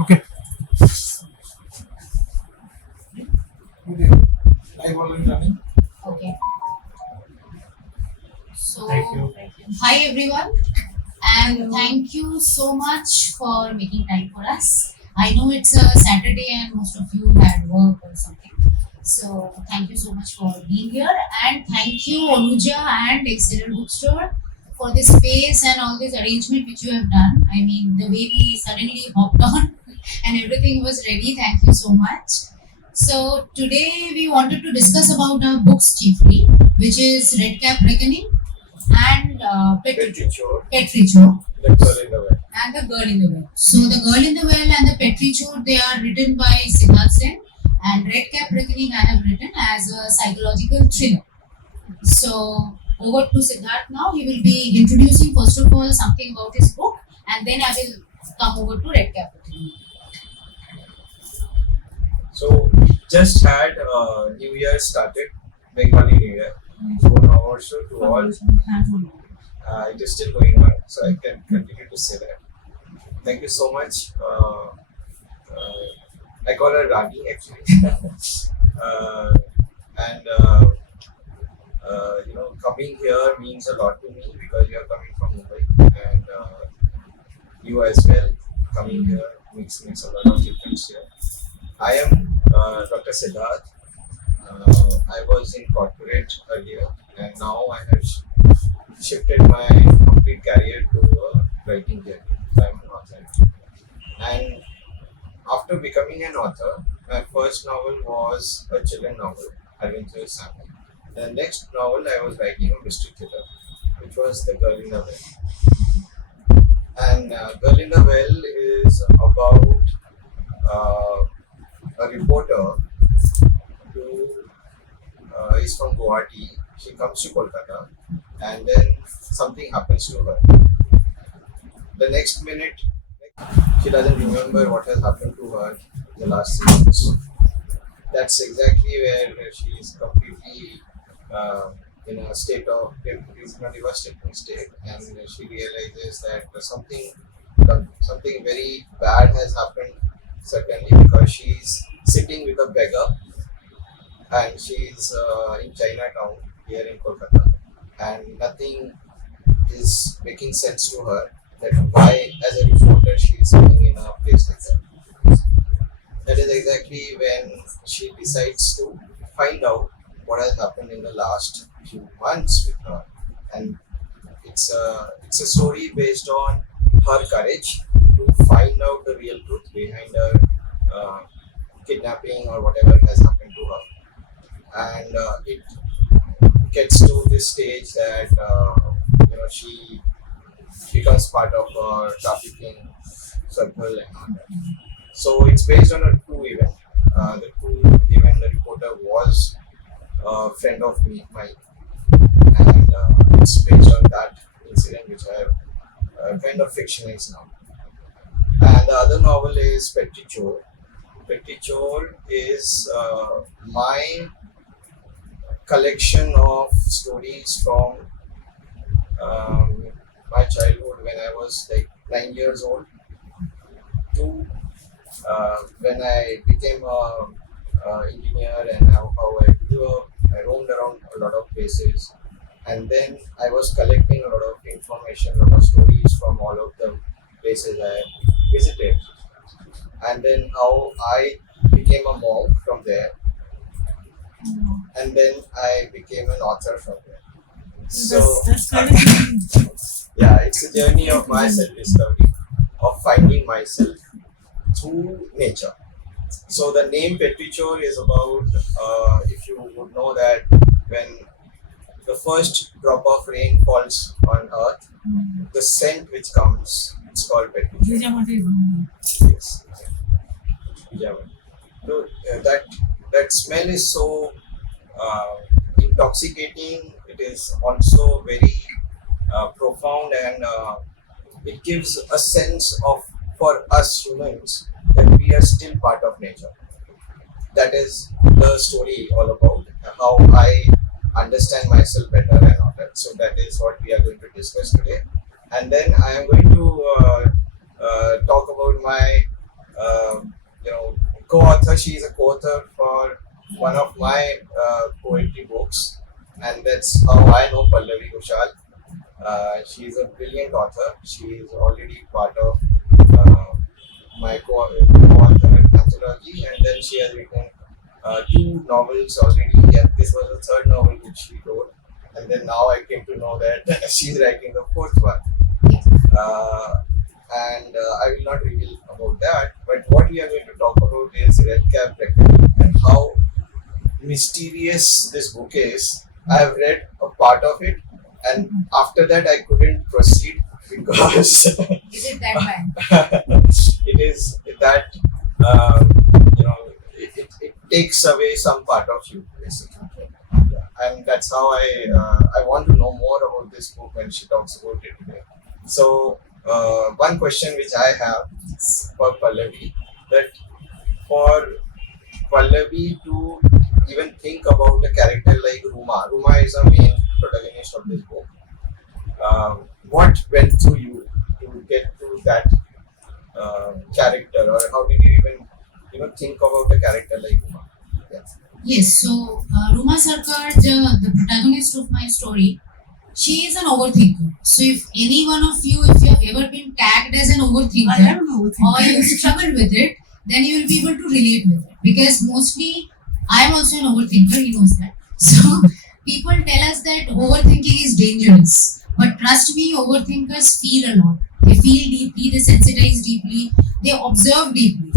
Okay. Live already running. Okay. So, Thank you. hi everyone, and thank you so much for making time for us. I know it's a Saturday and most of you had work or something. So, thank you so much for being here, and thank you, Anuja and Exceller Bookstore, for this space and all this arrangement which you have done. I mean, the way we suddenly hopped on and everything was ready. Thank you so much. So today we wanted to discuss about our books chiefly, which is Red Cap Reckoning and Petrichor, Petrichor the girl in the well. and The Girl in the Well. So The Girl in the Well and the Petrichor, they are written by Siddharth Sen, and Red Cap Reckoning I have written as a psychological thriller. So over to Siddharth now. He will be introducing first of all something about his book, and then I will come over to Red Cap Reckoning. So we just had New Year started, Bengali New Year. So now also to all, it is still going on, so I can continue to say that. Thank you so much. I call her Rani actually, and coming here means a lot to me because you are coming from Mumbai, and you as well coming here makes a lot of difference here. I am Dr. Siddharth. I was in corporate earlier, and now I have shifted my complete career to writing journey. I am an author. And after becoming an author, my first novel was a children novel, Adventurous Sammy. The next novel I was writing a mystery thriller, which was The Girl in the Well. And Girl in the Well is about a reporter who is from Guwahati. She comes to Kolkata, and then something happens to her. The next minute, she doesn't remember what has happened to her in the last 6 months. That's exactly where she is completely in a state of devastating state, and she realizes that something very bad has happened. Certainly, because she's sitting with a beggar, and she's in Chinatown here in Kolkata, and nothing is making sense to her. That why, as a reporter, she is sitting in a place like that. That is exactly when she decides to find out what has happened in the last few months with her, and it's a story based on her courage to find out the real truth behind her kidnapping or whatever has happened to her, and it gets to this stage that she becomes part of a trafficking circle and all that. So it's based on a true event. The true event, the reporter was a friend of mine, and it's based on that incident which I have kind of fictionalized now. And the other novel is Petrichor. Petrichor is my collection of stories from my childhood when I was like 9 years old to when I became a engineer, and how I grew up. I roamed around a lot of places, and then I was collecting a lot of information, a lot of stories from all of the places I visited, and then how I became a monk from there, and then I became an author from there. So That's kind of yeah, it's a journey of my self-discovery, of finding myself through nature. So the name Petrichor is about, if you would know that when the first drop of rain falls on earth, the scent which comes, it's called Petrichor. Yes. Yeah. So that smell is so intoxicating. It is also very profound, and it gives a sense of, for us humans, that we are still part of nature. That is the story all about, how I understand myself better and all that. So that is what we are going to discuss today. And then I am going to talk about my her, she is a co-author for one of my poetry books, and that's how I know Pallabi Ghoshal. She is a brilliant author. She is already part of my co-author anthology, and then she has written two novels already, and this was the third novel which she wrote. And then now I came to know that she's writing the fourth one. And I will not reveal about that. But what we are going to talk about is Red Cap Reckoning and how mysterious this book is. I have read a part of it, and after that I couldn't proceed because Is it that bad? it is that it takes away some part of you basically. And that's how I want to know more about this book when she talks about it today. So one question which I have for Pallavi, that for Pallavi to even think about a character like Ruma is a main protagonist of this book. What went through you to get to that character, or how did you even think about a character like Ruma? Yes. Yes, so Ruma Sarkar, the protagonist of my story, she is an overthinker. So if any one of you, if you have ever been tagged as an overthinker or you struggled with it, then you will be able to relate with it. Because mostly, I am also an overthinker, he knows that. So people tell us that overthinking is dangerous. But trust me, overthinkers feel a lot. They feel deeply, they sensitize deeply, they observe deeply.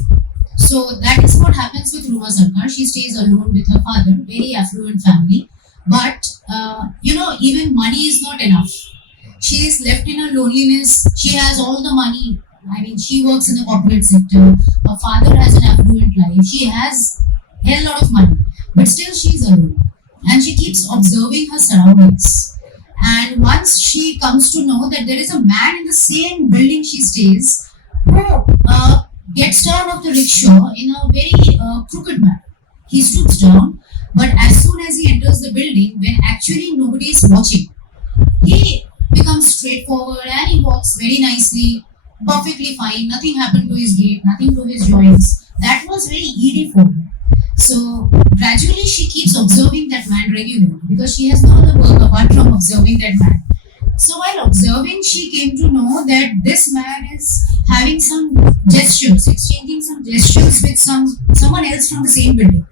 So that is what happens with Ruma Sarkar. She stays alone with her father, very affluent family. But, even money is not enough. She is left in her loneliness. She has all the money. I mean, she works in the corporate sector. Her father has an affluent life. She has a hell lot of money. But still she is alone. And she keeps observing her surroundings. And once she comes to know that there is a man in the same building she stays who gets down off the rickshaw in a very crooked manner. He stoops down, but as soon as he enters the building, when actually nobody is watching, he becomes straightforward and he walks very nicely, perfectly fine. Nothing happened to his gait, nothing to his joints. That was very eerie for her. So gradually she keeps observing that man regularly because she has no other work apart from observing that man. So while observing, she came to know that this man is having some gestures, exchanging some gestures with someone else from the same building.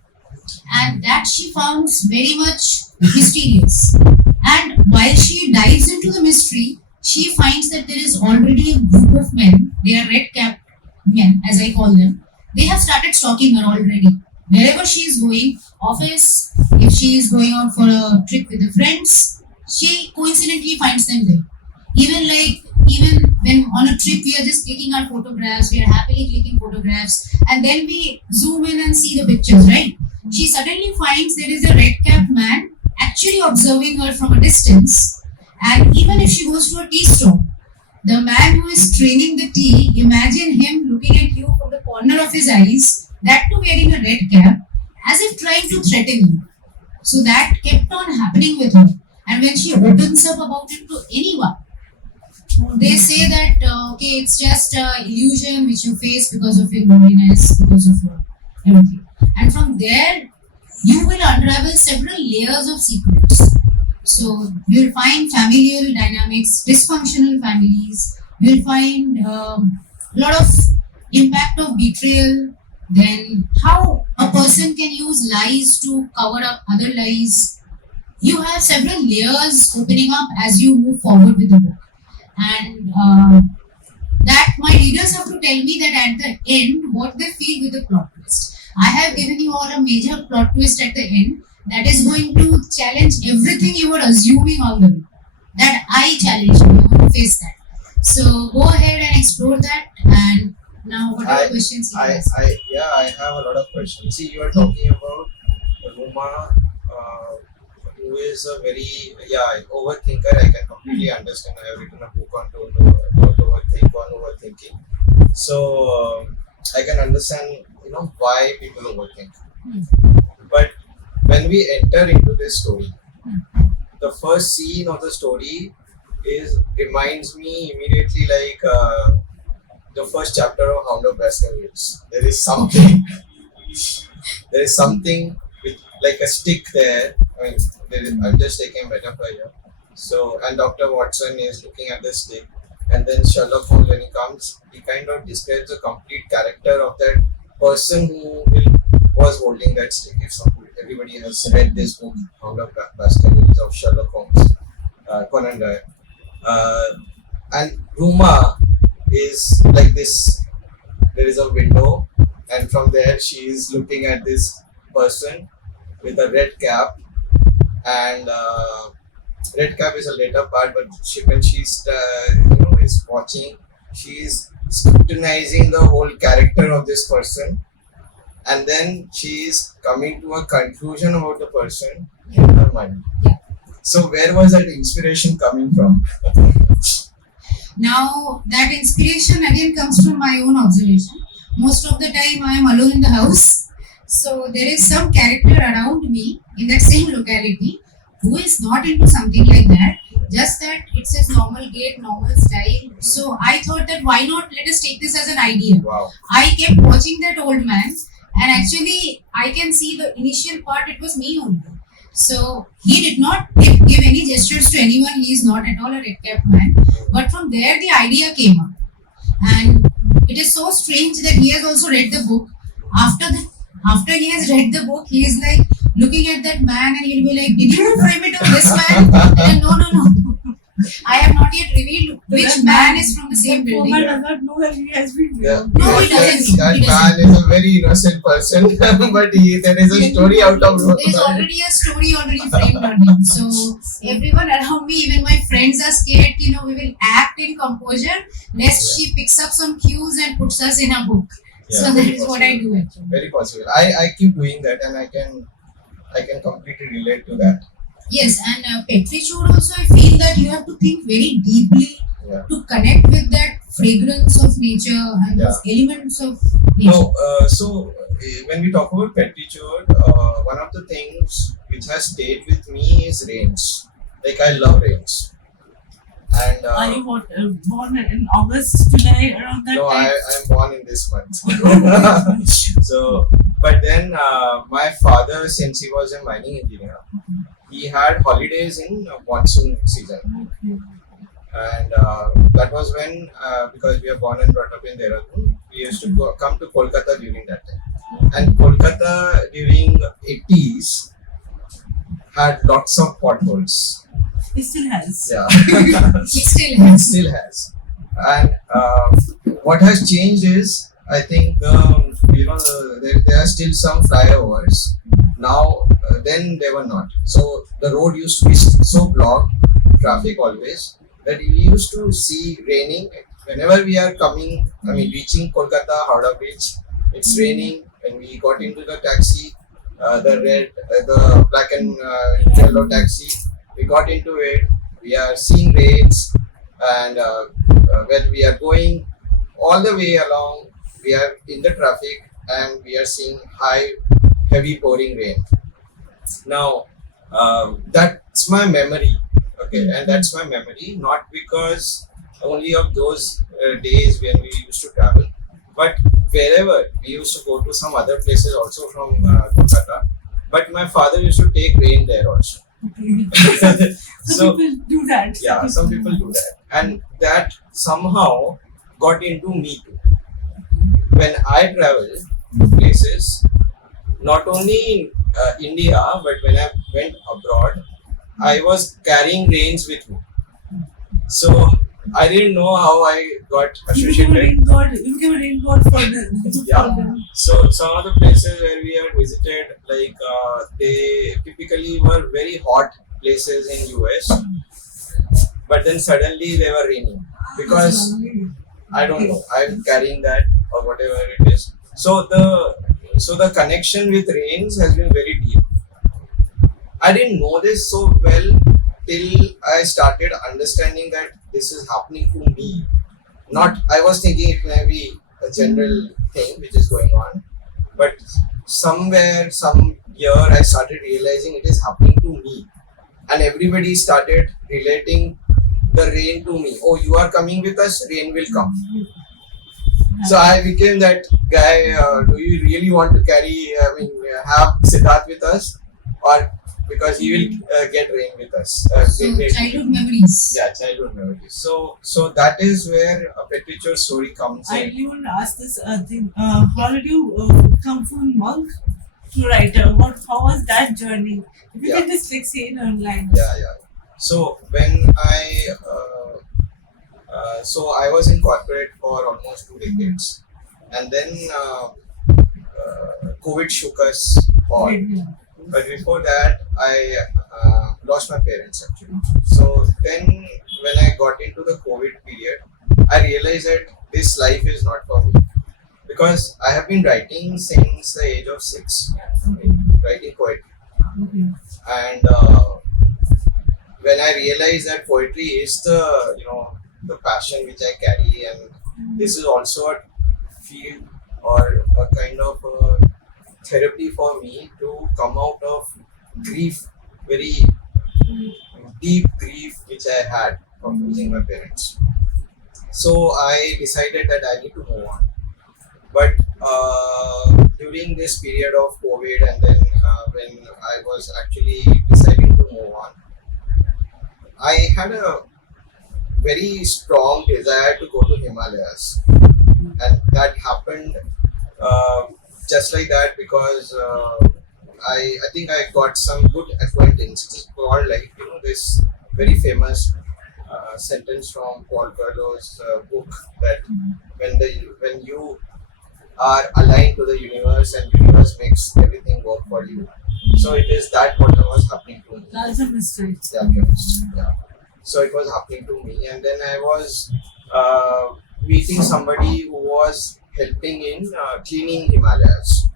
And that she found very much mysterious. And while she dives into the mystery, she finds that there is already a group of men, they are red capped men, as I call them. They have started stalking her already. Wherever she is going, office, if she is going out for a trip with her friends, she coincidentally finds them there. Even when on a trip we are just clicking our photographs, we are happily clicking photographs, and then we zoom in and see the pictures, right? She suddenly finds there is a red-capped man actually observing her from a distance, and even if she goes to a tea stall, the man who is training the tea, imagine him looking at you from the corner of his eyes, that too wearing a red cap, as if trying to threaten you. So that kept on happening with her. And when she opens up about it to anyone, they say that, okay, it's just an illusion which you face because of your loneliness, because of everything. And from there, you will unravel several layers of secrets. So you'll find familial dynamics, dysfunctional families, you'll find a lot of impact of betrayal, then how a person can use lies to cover up other lies. You have several layers opening up as you move forward with the book. And that my readers have to tell me that at the end what they feel with the plot twist. I have given you all a major plot twist at the end that is going to challenge everything you were assuming all the way. That I challenge you, you're going to face that. So go ahead and explore that. And now what are the questions you ask? I have a lot of questions. See, you are talking about Ruma, who is a very overthinker. I can completely understand. I have written a book on don't overthink, on overthinking. So I can understand why people overthink. But when we enter into this story, the first scene of the story reminds me immediately like the first chapter of Hound of Baskervilles. There is something There is something with like a stick there. I mean, I'm just taking a metaphor here. So, and Dr. Watson is looking at the stick, and then Sherlock Holmes, when he comes, he kind of describes the complete character of that person who was holding that stick. If everybody has read this book, Hound of Baskervilles of Sherlock Holmes, Conan Doyle, and Ruma is like this. There is a window, and from there she is looking at this person with a red cap, and red cap is a later part, but when she's is watching, she is scrutinizing the whole character of this person, and then she is coming to a conclusion about the person in her mind. Yeah. So where was that inspiration coming from? Now that inspiration again comes from my own observation. Most of the time I am alone in the house, so there is some character around me in that same locality who is not into something like that, just that it's his normal gait, normal style. So I thought that why not let us take this as an idea. Wow. I kept watching that old man, and actually I can see the initial part, it was me only. So he did not give any gestures to anyone. He is not at all a red cap man. But from there the idea came up. And it is so strange that he has also read the book. After he has read the book, he is like looking at that man, and he'll be like, "Did you frame it on this man?" And no. I have not yet revealed which man is from the same building. Woman does not know that he has been Yeah. No, he doesn't. That He doesn't. man is a very innocent person, but there is a story out of There is already a story already framed on him. So everyone around me, even my friends, are scared. We will act in composure lest she picks up some cues and puts us in a book. Yeah, So that very is what I possible. do actually. Very possible. I keep doing that, and I can completely relate to that. Yes, and Petrichor also, I feel that you have to think very deeply Yeah. to connect with that fragrance of nature and those elements of nature. No, when we talk about Petrichor, one of the things which has stayed with me is rains. Like I love rains, and Are you born in August, July, around that no, time? I'm born in this month. So, but then my father, since he was a mining engineer, he had holidays in monsoon season, and that was when because we are born and brought up in Dehradun, we used to come to Kolkata during that time. And Kolkata during 80s had lots of potholes. It still has. Yeah. It still It has. still has. And what has changed is, I think there are still some flyovers. Now, then they were not. So the road used to be so blocked, traffic always, that we used to see raining. Whenever we are reaching Kolkata, Howrah Bridge, it's raining. When we got into the taxi, the black and yellow taxi, we got into it. We are seeing rains, and when we are going all the way along, we are in the traffic, and we are seeing heavy pouring rain. Now, that's my memory. Okay, and that's my memory, not because only of those days when we used to travel, but wherever we used to go to some other places also from Kolkata. But my father used to take rain there also. Some people do that. Yeah, some people do that, and that somehow got into me too. When I travel to places, not only in India, but when I went abroad, I was carrying rains with me. So I didn't know how I got You became a associated. rain god. You became a rain god for them. Yeah. So some of the places where we had visited, like they typically were very hot places in US, but then suddenly they were raining because I don't know, I'm carrying that or whatever it is. So the connection with rains has been very deep. I didn't know this so well till I started understanding that this is happening to me. Not, I was thinking it may be a general thing which is going on, but somewhere, some year, I started realizing it is happening to me, and everybody started relating the rain to me. Oh, you are coming with us, rain will come. So I became that guy. Do you really want to have Siddharth with us, or because he will get rain with us? So childhood memories. Yeah, childhood memories. So that is where a Petrichor story comes I in. really want to ask this thing. How did you come from monk to writer? How was that journey? If you Yeah. can just like say it online. Yeah. So when I was in corporate for almost 2 decades, and then COVID shook us all. But before that, I lost my parents actually. So then, when I got into the COVID period, I realized that this life is not for me, because I have been writing since the age of 6, writing poetry, and when I realized that poetry is the passion which I carry, and this is also a field or a kind of therapy for me to come out of grief, very deep grief which I had of losing my parents. So I decided that I need to move on. But during this period of COVID, and then when I was actually deciding to move on, I had a very strong desire to go to Himalayas, and that happened just like that, because I think I got some good acquaintance. It is called, like, this very famous sentence from Paul Coelho's book, that when you are aligned to the universe, and universe makes everything work for you. So it is that what was happening to me. That's a mistake. Yeah. So it was happening to me, and then I was meeting somebody who was helping in cleaning Himalayas,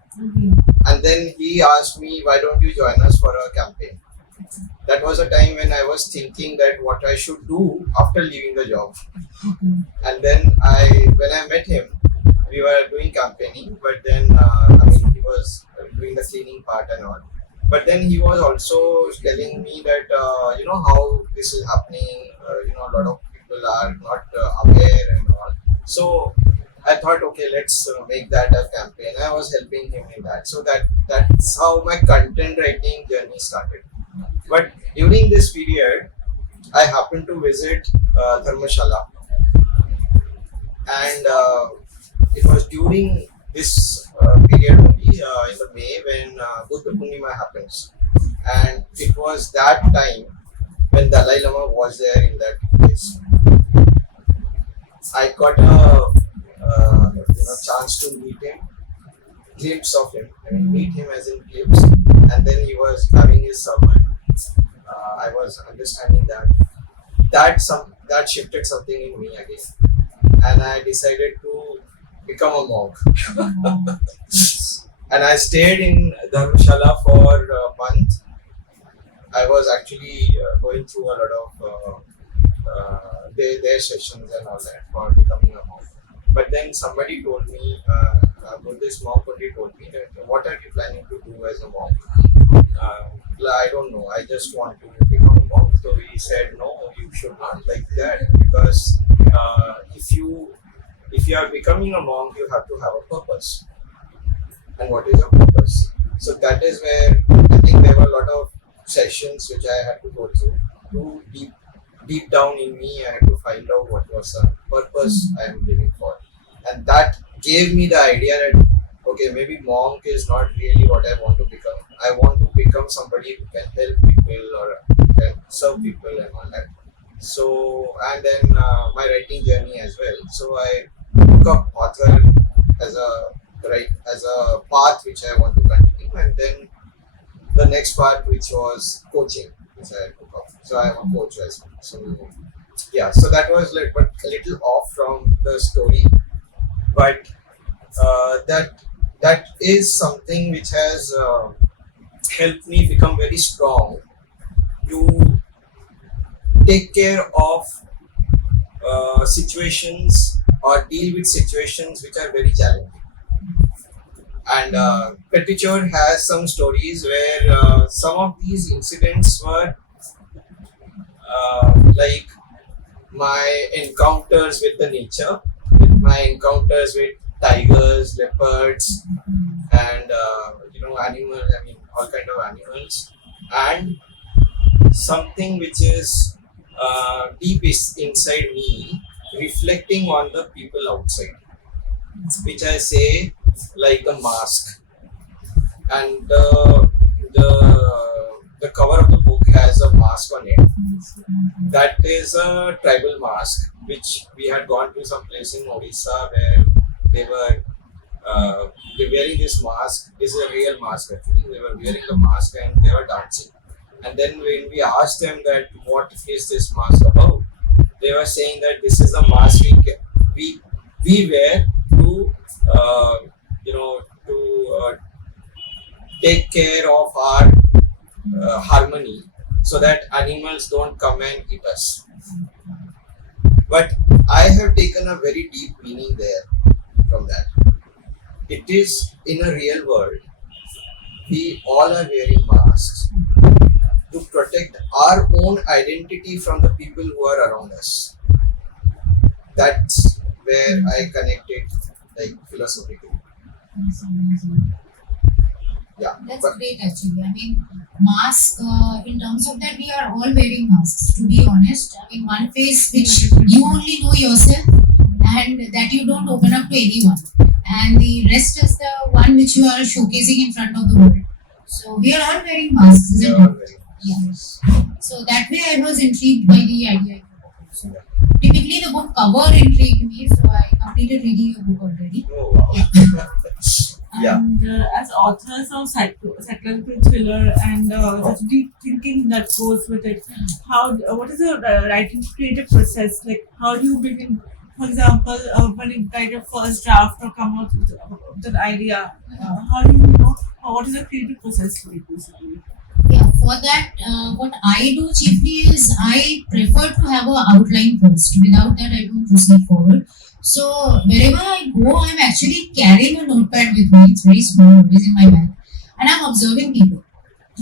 and then he asked me, "Why don't you join us for a campaign?" That was a time when I was thinking that what I should do after leaving the job, and then when I met him, we were doing campaigning, but then he was doing the cleaning part and all. But then he was also telling me that how this is happening. A lot of people are not aware and all. So I thought, okay, let's make that a campaign. I was helping him in that. So that's how my content writing journey started. But during this period, I happened to visit Dharmashala, and it was during this period only, in the May, when Buddha Purnima happens, and it was that time when Dalai Lama was there in that place. I got a chance to meet him, glimpse of him. Meet him as in glimpse, and then he was having his sermon. I was understanding that shifted something in me again, and I decided to become a monk. And I stayed in Dharmashala for a month. I was actually going through a lot of their sessions and all that for becoming a monk. But then somebody told me, Buddhist monk only told me that, "What are you planning to do as a monk?" I don't know. I just want to become a monk. So he said, "No, you should not like that, because if you are becoming a monk, you have to have a purpose. And what is your purpose?" So that is where I think there were a lot of sessions which I had to go through. To deep down in me, I had to find out what was the purpose I am living for, and that gave me the idea that, okay, maybe monk is not really what I want to become. I want to become somebody who can help people or can serve people and all that. So, and then my writing journey as well. So I took up author as a path which I want to continue, and then the next part, which was coaching, which I took up. So I am a coach as well. So yeah, so that was like, but a little off from the story, but that is something which has helped me become very strong to take care of situations or deal with situations which are very challenging. And Petrichor has some stories where some of these incidents were like my encounters with the nature, with my encounters with tigers, leopards, and animals. I mean, all kind of animals, and something which is deep is inside me, reflecting on the people outside, which I say like the mask, and the cover of the book has a mask on it. That is a tribal mask, which we had gone to some place in Odisha where they were they wearing this mask. This is a real mask actually. They were wearing the mask and they were dancing. And then when we asked them that what is this mask about, they were saying that this is the mask we wear to take care of our harmony, so that animals don't come and eat us. But I have taken a very deep meaning there from that. It is in a real world, we all are wearing masks to protect our own identity from the people who are around us. That's where I connected, like, philosophically. That's amazing. Yeah. That's But great actually. I mean, mask, in terms of that, we are all wearing masks, to be honest. I mean, one face which you only know yourself and that you don't open up to anyone. And the rest is the one which you are showcasing in front of the world. So we are all wearing masks, we isn't are all it? wearing Yeah. masks. So that way I was intrigued by the idea. So typically the book cover intrigued me, so I completed reading your book already. Oh wow. Yeah. And as authors of psychological thriller and the deep thinking that goes with it, what is the writing creative process like? How do you begin? For example, when you write your first draft or come out with an idea, how do you know? What is the creative process like basically? Yeah, for that, what I do chiefly is I prefer to have an outline first. Without that, I don't proceed forward. So wherever I go, I'm actually carrying a notepad with me. It's very small, always in my bag, and I'm observing people.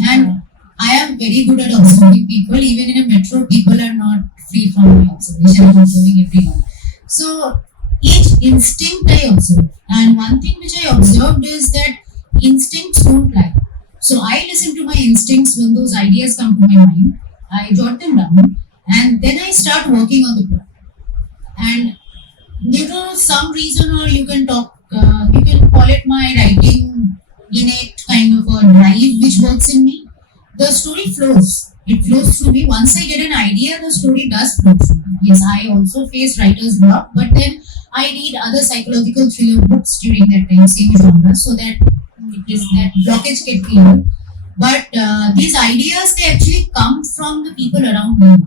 And I am very good at observing people. Even in a metro, people are not free from my observation. I'm observing everyone. So each instinct I observe, and one thing which I observed is that instincts don't lie. So I listen to my instincts when those ideas come to my mind. I jot them down, and then I start working on the plot. And due to some reason, or you can call it my writing innate kind of a drive which works in me. The story flows. It flows through me. Once I get an idea, the story does flow through me. Yes, I also face writer's block, but then I read other psychological thriller books during that time, same genre, so that that blockage get cleared. But these ideas, they actually come from the people around me.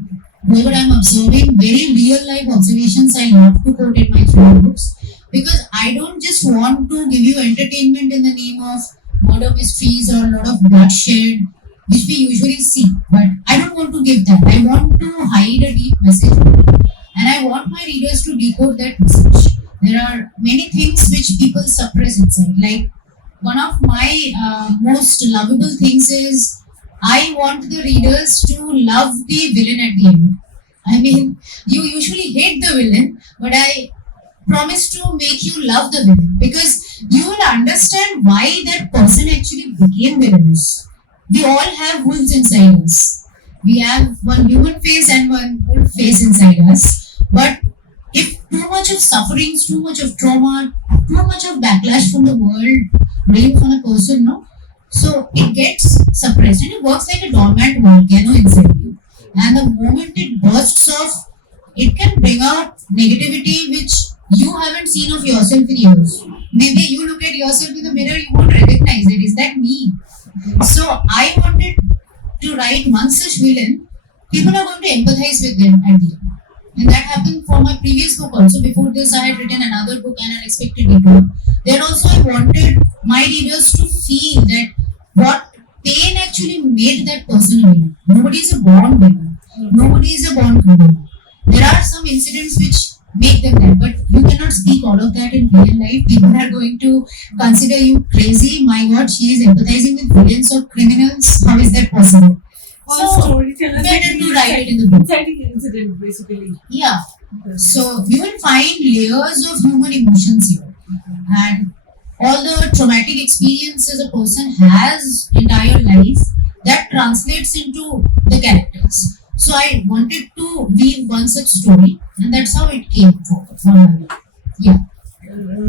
Whoever I'm observing, very real life observations I love to quote in my thriller books, because I don't just want to give you entertainment in the name of murder mysteries or a lot of bloodshed, which we usually see. But I don't want to give that. I want to hide a deep message, and I want my readers to decode that message. There are many things which people suppress inside. Like, one of my most lovable things is I want the readers to love the villain at the end. I mean, you usually hate the villain, but I promise to make you love the villain, because you will understand why that person actually became villainous. We all have wolves inside us. We have one human face and one wolf face inside us. But if too much of sufferings, too much of trauma, too much of backlash from the world rains on a person, no? So it gets suppressed and it works like a dormant volcano inside you. And the moment it bursts off, it can bring out negativity which you haven't seen of yourself in years. Maybe you look at yourself in the mirror, you won't recognize it. Is that me? So I wanted to write one such villain. People are going to empathize with them at the end. And that happened for my previous book also. Before this, I had written another book, An Unexpected Detour. There also, I wanted my readers to feel that what pain actually made that person a villain. Nobody is a born villain. Nobody is a born criminal. There are some incidents which make them that, but you cannot speak all of that in real life. People are going to consider you crazy. My God, she is empathizing with villains or criminals. How is that possible? For So, storytellers, better to write it in the book. Inciting incident basically. Yeah, So you will find layers of human emotions here, and all the traumatic experiences a person has entire life that translates into the characters. So I wanted to weave one such story, and that's how it came from. Yeah.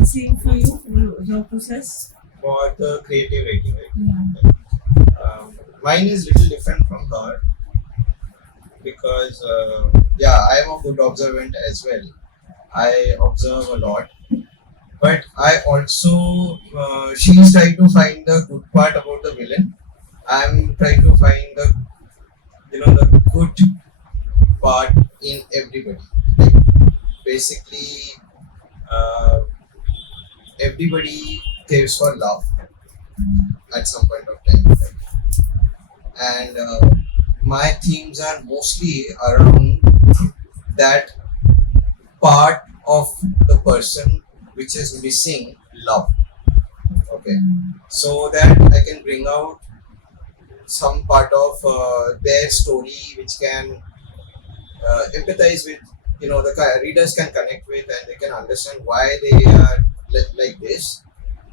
Same for you, your process. For the creative writing, right? Yeah. Mine is little different from her because yeah, I am a good observant as well. I observe a lot, but I also she's trying to find the good part about the villain. I'm trying to find the the good part in everybody. Like basically, uh, everybody cares for love at some point of time, right? And my themes are mostly around that part of the person which is missing love. Okay, so that I can bring out some part of their story which can empathize with, the readers can connect with, and they can understand why they are like this,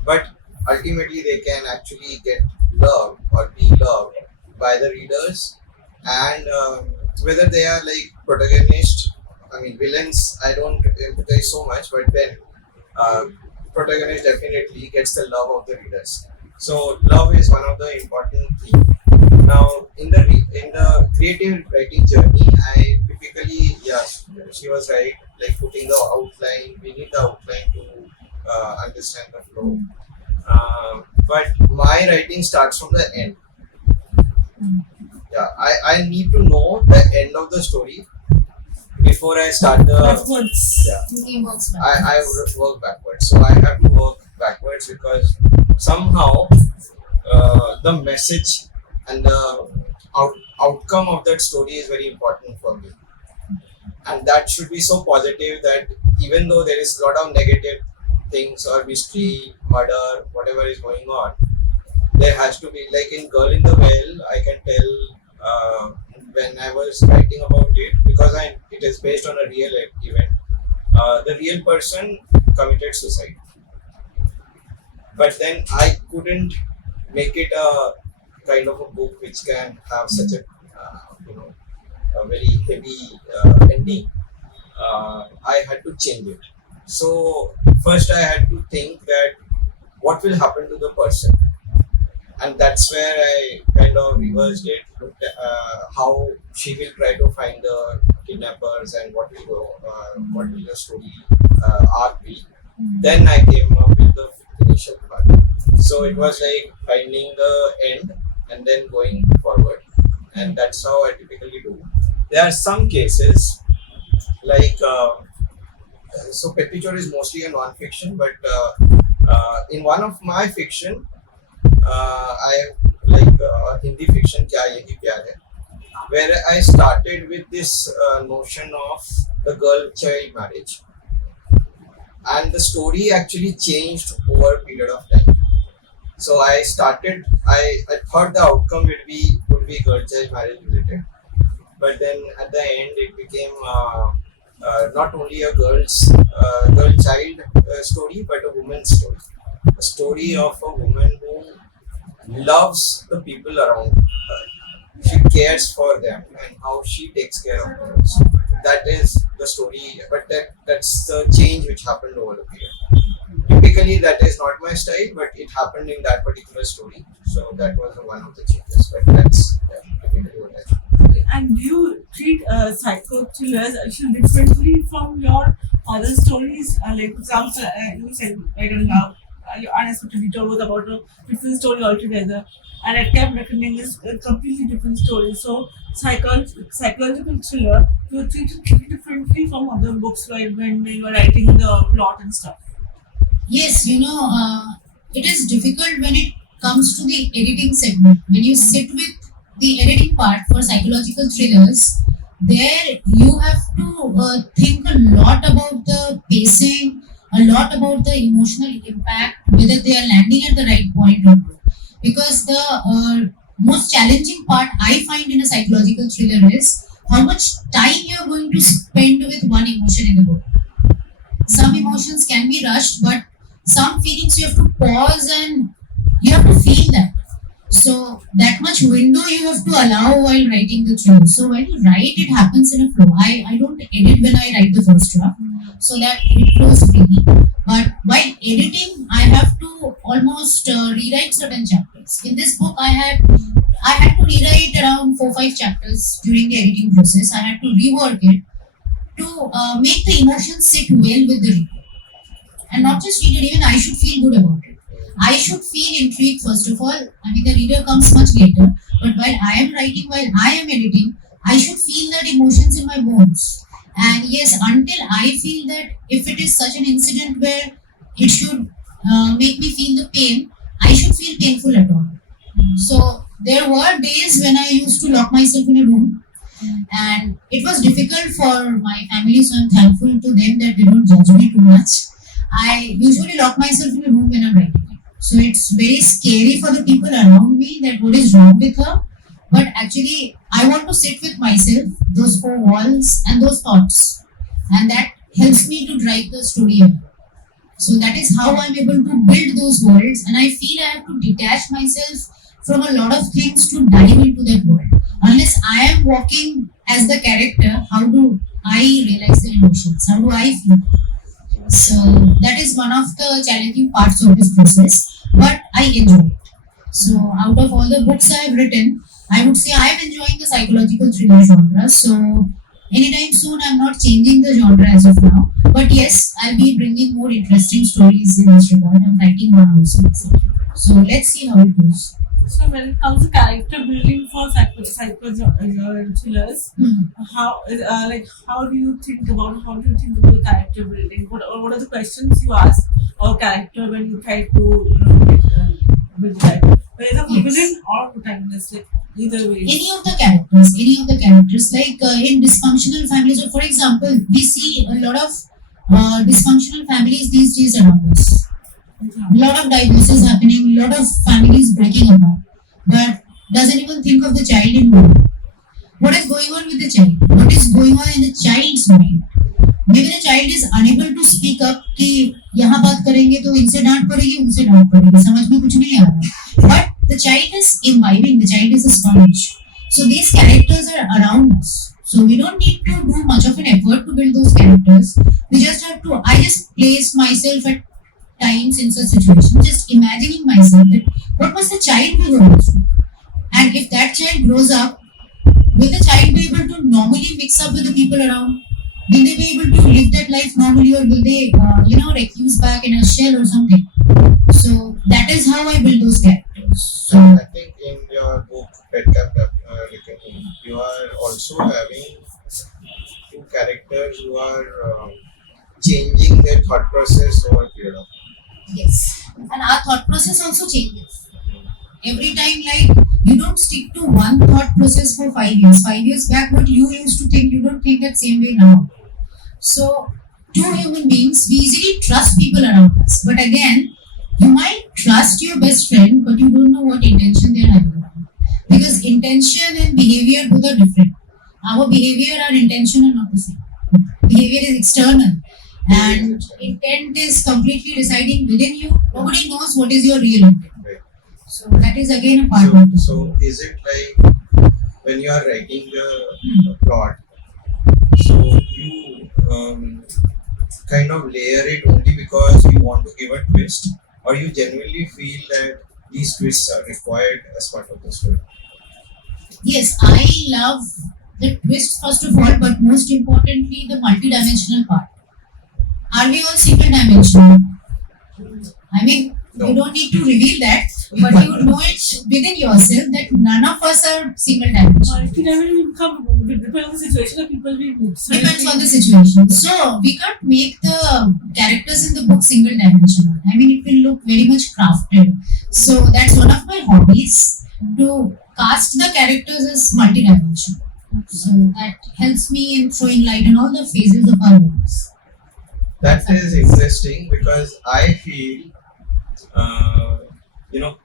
but ultimately they can actually get loved or be loved by the readers. And whether they are like protagonists, I mean villains, I don't empathize so much, but then uh, protagonist definitely gets the love of the readers. So love is one of the important things. Now in the creative writing journey, I typically, yes, she was right, like putting the outline. We need the outline to understand the flow. But my writing starts from the end. Yeah, I need to know the end of the story before I start the. Backwards. Yeah, Thinking works I work backwards. So I have to work backwards because somehow the message and the outcome of that story is very important for me. And that should be so positive that even though there is a lot of negative things or mystery, murder, whatever is going on, there has to be, like in Girl in the Well, I can tell when I was writing about it, because it is based on a real event. The real person committed suicide, but then I couldn't make it a kind of a book which can have such a a very heavy ending. I had to change it. So first I had to think that what will happen to the person, and that's where I kind of reversed it. Looked at, how she will try to find the kidnappers and what will the story arc be. Then I came up with the initial part. So it was like finding the end and then going forward, and that's how I typically do. There are some cases like so Petri Chor is mostly a non-fiction, but in one of my fiction, I like Hindi fiction Kya Yahi Pyar Hai, where I started with this notion of the girl-child marriage, and the story actually changed over a period of time. So I thought the outcome would be girl-child marriage related, but then at the end it became not only a girl-child story, but a woman's story, a story of a woman who loves the people around her. She cares for them and how she takes care of them. So that is the story, but that's the change which happened over the period. Typically, that is not my style, but it happened in that particular story. So that was one of the changes. But that's typically what I do. And do you treat psycho thrillers actually differently from your other stories? Like, for example, you said, I don't know, your Unexpected Detour was about a different story altogether. And I kept recommending this a completely different story. So, psychological thriller, you treat it differently from other books, like when you are writing the plot and stuff. Yes, it is difficult when it comes to the editing segment. When you sit with the editing part for psychological thrillers, there you have to think a lot about the pacing, a lot about the emotional impact, whether they are landing at the right point or not. Because the most challenging part I find in a psychological thriller is how much time you are going to spend with one emotion in the book. Some emotions can be rushed, but some feelings you have to pause and you have to feel that. So that much window you have to allow while writing the thriller. So when you write, it happens in a flow. I don't edit when I write the first draft, so that it flows freely. But while editing, I have to almost rewrite certain chapters. In this book, I had to rewrite around 4-5 chapters during the editing process. I had to rework it to make the emotions sit well with the reader, and not just reader. Even I should feel good about it. I should feel intrigued first of all. I mean, the reader comes much later, but while I am writing, while I am editing, I should feel that emotions in my bones. And yes, until I feel that if it is such an incident where it should make me feel the pain, I should feel painful at all. So there were days when I used to lock myself in a room, and it was difficult for my family, so I'm thankful to them that they don't judge me too much. I usually lock myself in a room when I'm writing it. So it's very scary for the people around me that what is wrong with her. But actually, I want to sit with myself, those four walls, and those thoughts. And that helps me to drive the story ahead. So that is how I'm able to build those worlds. And I feel I have to detach myself from a lot of things to dive into that world. Unless I am walking as the character, how do I realize the emotions? How do I feel? So that is one of the challenging parts of this process, but I enjoy it. So out of all the books I have written, I would say I am enjoying the psychological thriller genre. So anytime soon, I'm not changing the genre as of now. But yes, I'll be bringing more interesting stories in this regard. I'm writing one also. So let's see how it goes. So when it comes to character building for psycho thrillers, how do you think about the character building? What are the questions you ask or character when you try to build that? Whether it's a villain or protagonist, like either way. Any of the characters, like in dysfunctional families, or for example, we see a lot of dysfunctional families these days around us. A lot of divorces happening, a lot of families breaking apart. But doesn't even think of the child in mind. What is going on with the child? What is going on in the child's mind? Maybe the child is unable to speak up कि यहाँ बात करेंगे तो इनसे डांट पड़ेगी, उनसे डांट पड़ेगी, समझ में कुछ नहीं आ रहा. But the child is imbibing, the child is a sponge. So these characters are around us. So we don't need to do much of an effort to build those characters. We just have to, I just place myself at times in such situations, just imagining myself that what must the child be going through? And if that child grows up, will the child be able to normally mix up with the people around? Will they be able to live that life normally, or will they, recluse back in a shell or something? So that is how I build those characters. So I think in your book, Redcap Reckoning, you are also having two characters who are changing their thought process over a period of time. yes, and our thought process also changes. Every time, like, you don't stick to one thought process for 5 years. 5 years back, what you used to think, you don't think that same way now. So, two human beings, we easily trust people around us. But again, you might trust your best friend, but you don't know what intention they're having around. Because intention and behavior both are different. Our behavior, our intention are not the same. Behavior is external, and intent is completely residing within you. Nobody knows what is your real intent. So that is again a part of it. So is it like when you are writing the plot, so you kind of layer it only because you want to give a twist, or you genuinely feel that these twists are required as part of the story? Yes, I love the twist first of all, but most importantly, the multidimensional part. Are we all single dimensional? I mean, No. you don't need to reveal that, but you know it within yourself that none of us are single dimensional. Depends on the situation of people we meet. So Depends on the situation. So we can't make the characters in the book single dimensional. I mean, it will look very much crafted. So that's one of my hobbies, to cast the characters as multidimensional. So that helps me in throwing light on all the phases of our lives. That is interesting because I feel,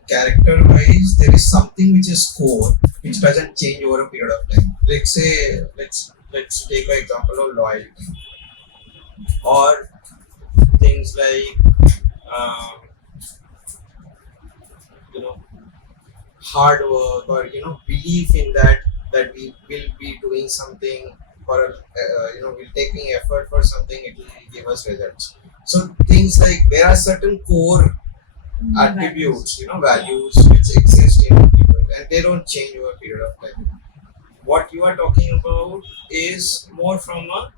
character wise, there is something which is core, which doesn't change over a period of time. let's say let's take an example of loyalty or things like um, you know hard work or belief in that we will be doing something for we're taking effort for something, it will give us results. So things like there are certain core attributes, values which exist in people and they don't change over a period of time. What you are talking about is more from a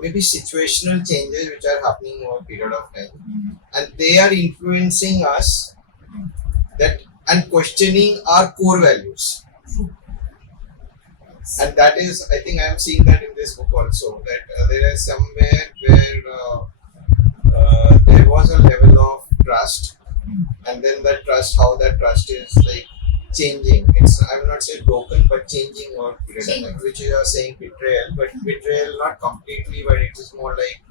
maybe situational changes which are happening over a period of time and they are influencing us that and questioning our core values. And that is, I think I am seeing that in this book also, that there is somewhere where there was a level of trust, and then that trust, how that trust is like changing. It's, I will not say broken, but changing over period of time, which you are saying betrayal, but betrayal not completely, but it is more like